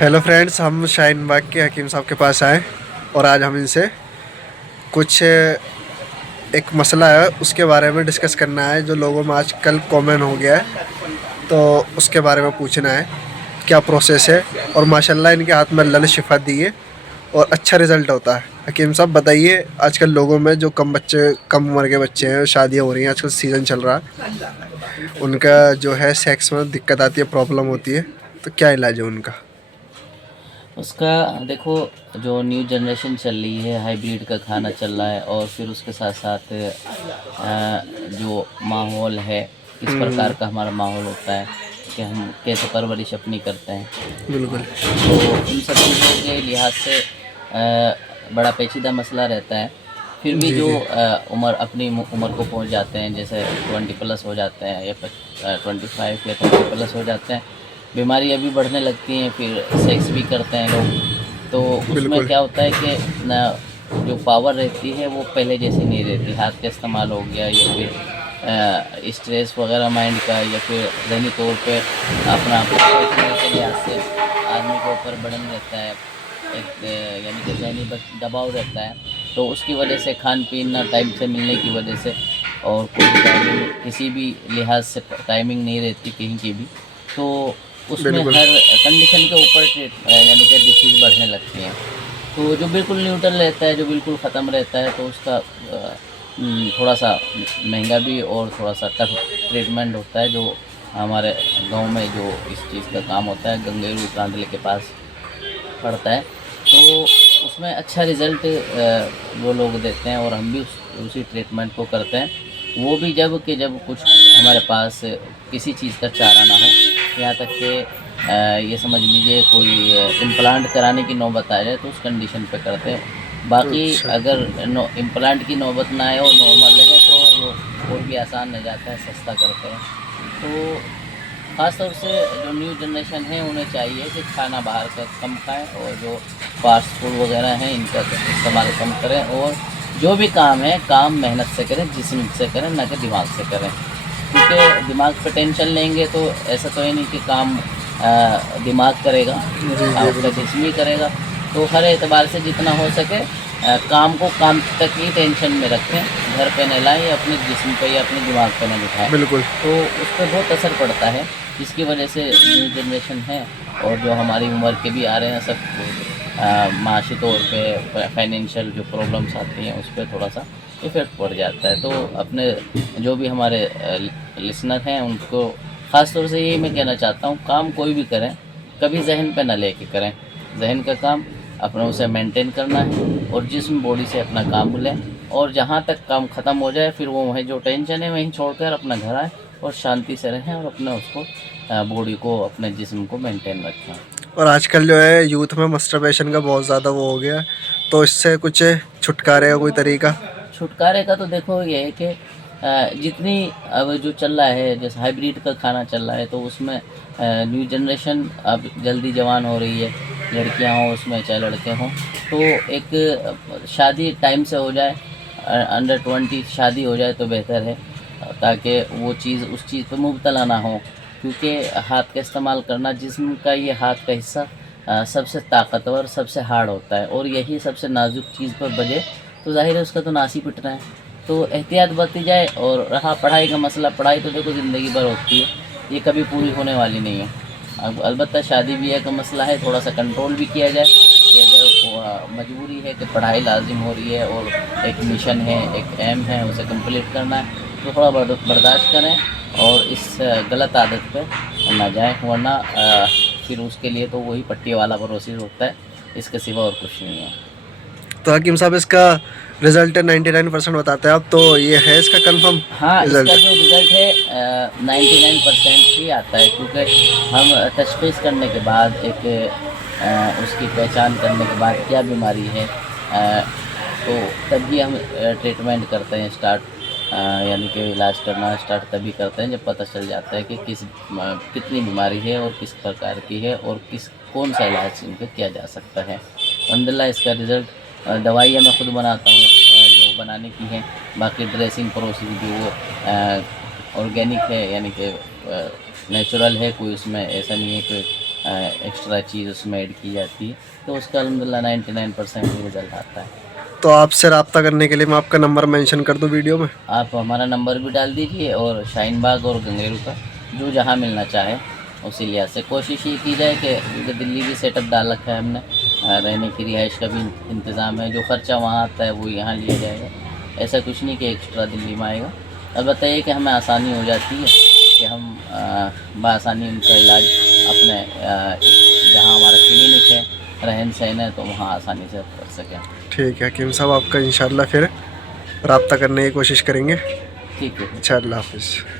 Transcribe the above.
Hello friends, हम शाहीन बाग के हकीम साहब के पास आए और आज हम इनसे कुछ एक मसला है उसके बारे में डिस्कस करना है जो लोगों में आजकल कॉमन हो गया है। तो उसके बारे में पूछना है क्या प्रोसेस है। और माशाल्लाह इनके हाथ में अल्लाह ने शिफा दी है और अच्छा रिज़ल्ट होता है। हकीम साहब बताइए, आजकल लोगों में जो कम उम्र के बच्चे हैं, शादियाँ हो रही हैं, आजकल सीज़न चल रहा है, उनका जो है सेक्स में दिक्कत आती है, प्रॉब्लम होती है, तो क्या इलाज है उनका? उसका देखो, जो न्यू जनरेशन चल रही है, हाइब्रिड का खाना चल रहा है और फिर उसके साथ साथ जो माहौल है, किस प्रकार का हमारा माहौल होता है कि हम कैसे परवरिश अपनी करते हैं। बिल्कुल। तो इन सब चीज़ों के लिहाज से बड़ा पेचीदा मसला रहता है। फिर भी जी जो जी। उम्र अपनी उम्र को पहुंच जाते हैं, जैसे 20 प्लस हो जाते हैं या 25 या 30 प्लस हो जाते हैं, बीमारी अभी बढ़ने लगती हैं, फिर सेक्स भी करते हैं लोग। तो उसमें बिल्कुल। क्या होता है कि न जो पावर रहती है वो पहले जैसी नहीं रहती। हाथ का इस्तेमाल हो गया या फिर स्ट्रेस वगैरह माइंड का, या फिर ज़हनी तौर पे अपना सोचने के लिहाज से आदमी के ऊपर बर्डन रहता है, एक यानी कि ज़हनी दबाव रहता है। तो उसकी वजह से खान पीन ना टाइम से मिलने की वजह से, और कोई टाइमिंग किसी भी लिहाज से टाइमिंग नहीं रहती कहीं की भी, तो उसमें बिल्कुल। हर कंडीशन के ऊपर यानी कि डिसीज़ बढ़ने लगती हैं। तो जो बिल्कुल न्यूट्रल रहता है, जो बिल्कुल ख़त्म रहता है, तो उसका थोड़ा सा महंगा भी और थोड़ा सा टफ ट्रीटमेंट होता है, जो हमारे गांव में जो इस चीज़ का काम होता है, गंगेरू कांडले के पास पड़ता है। तो उसमें अच्छा रिज़ल्ट वो लोग देते हैं और हम भी उसी ट्रीटमेंट को करते हैं। वो भी जब कुछ हमारे पास किसी चीज़ का चारा ना हो, यहाँ तक कि ये समझ लीजिए कोई इम्प्लांट कराने की नौबत आ जाए तो उस कंडीशन पे करते हैं। बाकी अच्छा। अगर इम्प्लांट की नौबत ना आए और नॉर्मल रहे तो वो और भी आसान हो जाता है, सस्ता करते हैं। तो ख़ास तौर से जो न्यू जनरेशन है उन्हें चाहिए कि खाना बाहर का कम खाएं और जो फास्ट फूड वगैरह हैं इनका इस्तेमाल कम करें, और जो भी काम है काम मेहनत से करें, जिस्म से करें, ना कि दिमाग से करें। क्योंकि दिमाग पे टेंशन लेंगे तो ऐसा तो है नहीं कि काम दिमाग करेगा, जी जी आपका बिल्कुल। जिस्म ही करेगा। तो हर एतबार से जितना हो सके काम को काम तक ही टेंशन में रखें, घर पे न लाएं, या अपने जिस्म पे या अपने दिमाग पे न बिठाएं। बिल्कुल। तो उस पर बहुत असर पड़ता है, जिसकी वजह से न्यू जनरेशन है और जो हमारी उम्र के भी आ रहे हैं सब माशी तौर पे फाइनेंशियल जो प्रॉब्लम्स आती हैं उस पर थोड़ा सा इफ़ेक्ट पड़ जाता है। तो अपने जो भी हमारे लिसनर हैं उनको ख़ास तौर से यही मैं कहना चाहता हूँ, काम कोई भी करें कभी जहन पे ना लेके करें। जहन का काम अपना उसे मेंटेन करना है और जिस्म बॉडी से अपना काम लें, और जहाँ तक काम ख़त्म हो जाए फिर वो वहीं जो टेंशन है वहीं छोड़कर अपना घर आए और शांति से रहें और अपने उसको बॉडी को, अपने जिस्म को मेंटेन रखें। और आजकल जो है यूथ में मस्टरबेशन का बहुत ज़्यादा वो हो गया है, तो इससे कुछ छुटकारे का कोई तरीका? छुटकारे का तो देखो ये है कि जितनी अब जो चल रहा है, जैसे हाइब्रिड का खाना चल रहा है, तो उसमें न्यू जनरेशन अब जल्दी जवान हो रही है, लड़कियां हों उसमें चाहे लड़के हों। तो एक शादी टाइम से हो जाए, अंडर 20 शादी हो जाए तो बेहतर है, ताकि वो चीज़ उस चीज़ पे मुब्तला ना हो। क्योंकि हाथ का इस्तेमाल करना, जिस्म का ये हाथ का हिस्सा सबसे ताकतवर, सबसे हार्ड होता है, और यही सबसे नाजुक चीज़ पर बजे तो ज़ाहिर है उसका तो नास ही पिटना है। तो एहतियात बरती जाए। और रहा पढ़ाई का मसला, पढ़ाई तो देखो ज़िंदगी भर होती है, ये कभी पूरी होने वाली नहीं है। अब अलबत्ता शादी ब्याह का मसला है, थोड़ा सा कंट्रोल भी किया जाए कि अगर मजबूरी है कि पढ़ाई लाजिम हो रही है और एक मिशन है, एक एम है, उसे कंप्लीट करना है, तो थोड़ा बर्दाश्त करें और इस गलत आदत पे ना जाएँ, वरना फिर उसके लिए तो वही पट्टी वाला प्रोसेस होता है, इसके सिवा और कुछ नहीं है। तो हकीम साहब इसका रिजल्ट 99% बताते हैं आप, तो ये है इसका कंफर्म हाँ, इसका रिजल्ट? जो रिज़ल्ट है 99% ही आता है, क्योंकि हम तशख़ीस करने के बाद एक उसकी पहचान करने के बाद क्या बीमारी है, तो तभी हम ट्रीटमेंट करते हैं स्टार्ट, यानी कि इलाज करना स्टार्ट तभी करते हैं जब पता चल जाता है कि कितनी बीमारी है और किस प्रकार की है और कौन सा इलाज इनका किया जा सकता है। अल्हम्दुलिल्लाह इसका रिज़ल्ट, दवाइयाँ मैं खुद बनाता हूँ जो बनाने की हैं। बाकी ड्रेसिंग प्रोसेस भी वो ऑर्गेनिक है, यानी कि नेचुरल है, कोई उसमें ऐसा नहीं है कि एक्स्ट्रा चीज़ उसमें ऐड की जाती है, तो उसका अल्हम्दुलिल्लाह 99% रिजल्ट आता है। तो आपसे रब्ता करने के लिए मैं आपका नंबर मेंशन कर दूं वीडियो में। आप हमारा नंबर भी डाल दीजिए और शाहीन बाग और गंगेरू का जो जहाँ मिलना चाहे उसी लिहाज से कोशिश ये की जाए कि क्योंकि दिल्ली भी सेटअप डाल रखा है हमने, रहने की रिहाइश का भी इंतज़ाम है, जो ख़र्चा वहाँ आता है वो यहाँ लिया जाएगा। ऐसा कुछ नहीं कि एक्स्ट्रा दिल्ली में आएगा। अलबत्ता ये कि हमें आसानी हो जाती है कि हम बआसानी उनका इलाज अपने जहाँ हमारा क्लिनिक है, रहन सहन है, तो वहाँ आसानी से कर सकें। ठीक है हकीम साहब, आपका इंशाल्लाह फिर रब्ता करने की कोशिश करेंगे। ठीक है। अच्छा, अल्लाह हाफिज़।